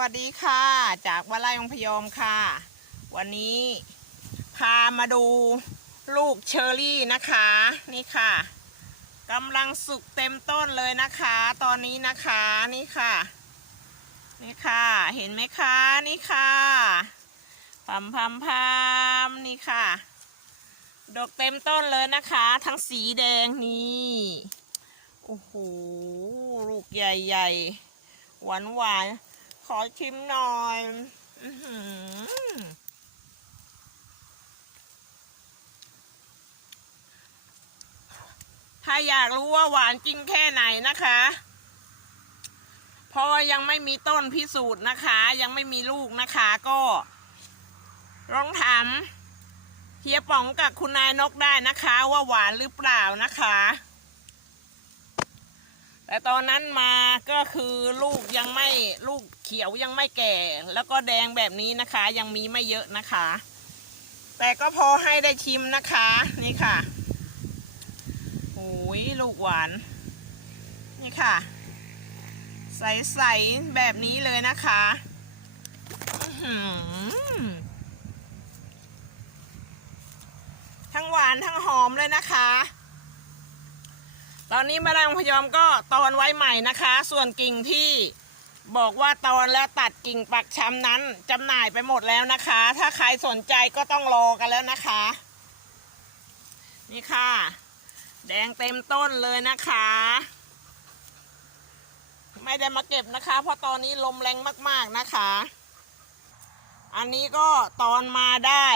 วัสดีค่ะ จากวัดไร่องพยอมค่ะ วันนี้พามาดูลูกเชอร์รี่นะคะ นี่ค่ะกำลังสุกเต็มต้นเลยนะคะ ตอนนี้นะคะนี่ค่ะ นี่ค่ะ เห็นไหมคะนี่ค่ะพัมพัมพัมนี่ค่ะดอกเต็มต้นเลยนะคะ ทั้งสีแดงนี่โอ้โหลูกใหญ่ๆหวานหวาน อชิมหน่อยถ้าอยากรู้ว่าหวานจริงแค่ไหนนะคะ เพราะว่ายังไม่มีต้นพิสูจน์นะคะ ยังไม่มีลูกนะคะก็ลองถามเฮียป๋องกับคุณนายนกได้นะคะ ว่าหวานหรือเปล่านะคะ แต่ตอนนั้นมาก็คือลูกยังไม่ลูกเขียวยังไม่แก่ แล้วก็แดงแบบนี้นะคะ ยังมีไม่เยอะนะคะ แต่ก็พอให้ได้ชิมนะคะนี่ค่ะโอ้ยลูกหวาน นี่ค่ะ ใสๆแบบนี้เลยนะคะทั้งหวานทั้งหอมเลยนะคะ ตอนนี้แมลงพยอมก็ตอนไว้ใหม่นะคะ ส่วนกิ่งที่บอกว่าตอนแล้วตัดกิ่งปักช้ำนั้นจำหน่ายไปหมดแล้วนะคะ ถ้าใครสนใจก็ต้องรอกันแล้วนะคะ นี่ค่ะ แดงเต็มต้นเลยนะคะ ไม่ได้มาเก็บนะคะ เพราะตอนนี้ลมแรงมากๆนะคะ อันนี้ก็ตอนมาได้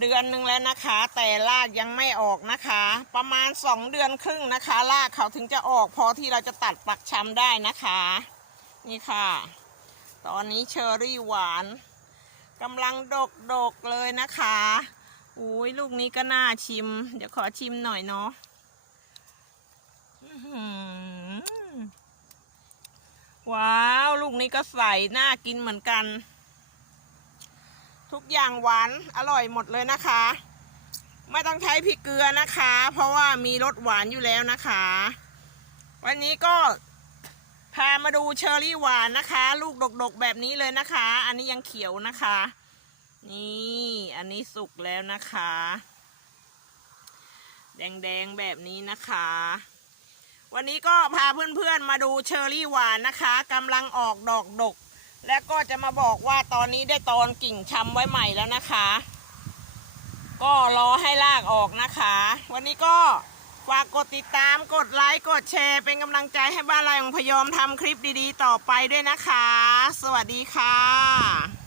เดือนหนึ่งแล้วนะคะ แต่รากยังไม่ออกนะคะ ประมาณสองเดือนครึ่งนะคะรากเขาถึงจะออกพอที่เราจะตัดปักชำได้นะคะ นี่ค่ะ ตอนนี้เชอร์รี่หวานกำลังดกดกๆเลยนะคะอุ้ยลูกนี้ก็น่าชิม เดี๋ยวขอชิมหน่อยเนาะว้าว ลูกนี้ก็ใสน่ากินเหมือนกัน ทุกอย่างหวานอร่อยหมดเลยนะคะ ไม่ต้องใช้พริกเกลือนะคะ เพราะว่ามีรสหวานอยู่แล้วนะคะ วันนี้ก็พามาดูเชอร์รี่หวานนะคะ ลูกดกๆแบบนี้เลยนะคะ อันนี้ยังเขียวนะคะ นี่อันนี้สุกแล้วนะคะ แดงๆแบบนี้นะคะ วันนี้ก็พาเพื่อนๆมาดูเชอร์รี่หวานนะคะกำลังออกดอกดก และก็จะมาบอกว่าตอนนี้ได้ตอนกิ่งช้ำไว้ใหม่แล้วนะคะ ก็รอให้รากออกนะคะ วันนี้ก็ฝากกดติดตามกดไลค์กดแชร์เป็นกำลังใจให้บ้านไรของพยอมทำคลิปดีๆ ต่อไปด้วยนะคะ สวัสดีค่ะ